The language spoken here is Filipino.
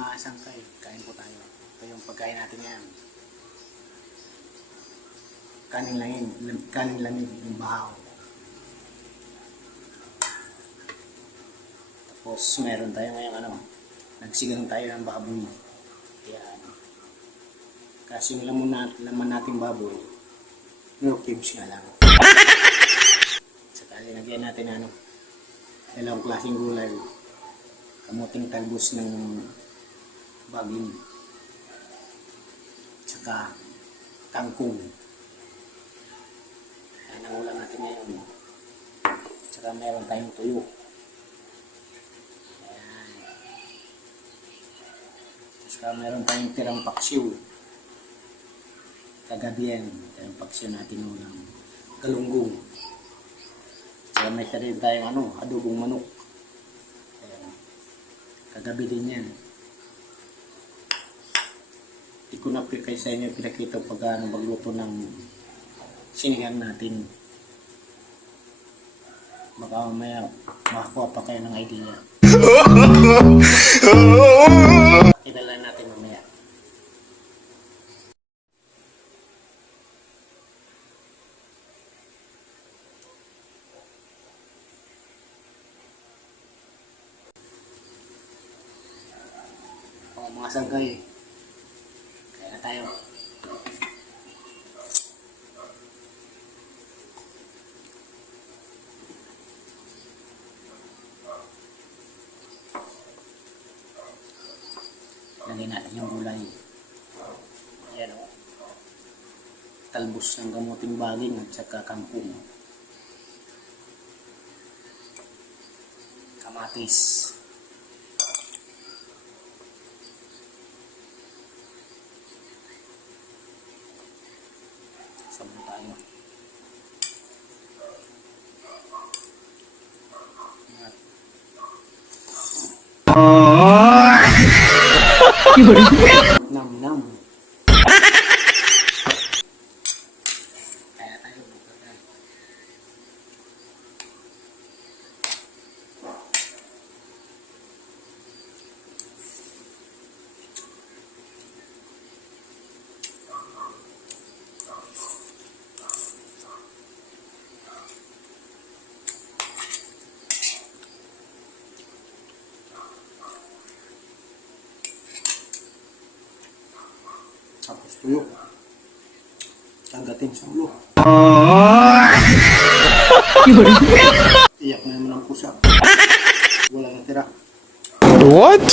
Mga sangkay, kain po tayo. Ito yung pagkain natin ngayon. Kanin lamig, yung bahaw. Tapos meron tayo ngayong nagsigang tayo ng baboy. Yan. Kasi yung laman natin baboy, no cubes nga lang. Saka linagyan natin dalawang klaseng gulay. Kamuting talbos ng baging. Saka kangkong. Yan ang ulam natin ngayon. Saka meron tayong tuyo. Ayan. Saka meron tayong tirang paksiw. Kagabi yan. Tirang paksiw natin ng galunggong. Saka may sarili tayong adobong manok. Ayan. Kagabi din yan. Hindi ko na kay sa inyo pinakita pag magluto ng sinigang natin. Baka mamaya makakuha pa kayo ng idea. Idala natin mamaya. O mga sangkay, kaya na tayo. Lagyan natin yung gulay. Ayan o. Talbos ng kamuting baging at saka kangkong. Kamatis. Sabon tayo. Nam. Kaya tayo. Tapos tuyo. Tagatin sa ulo. Iyak na naman ang pusa. Wala na tira. What?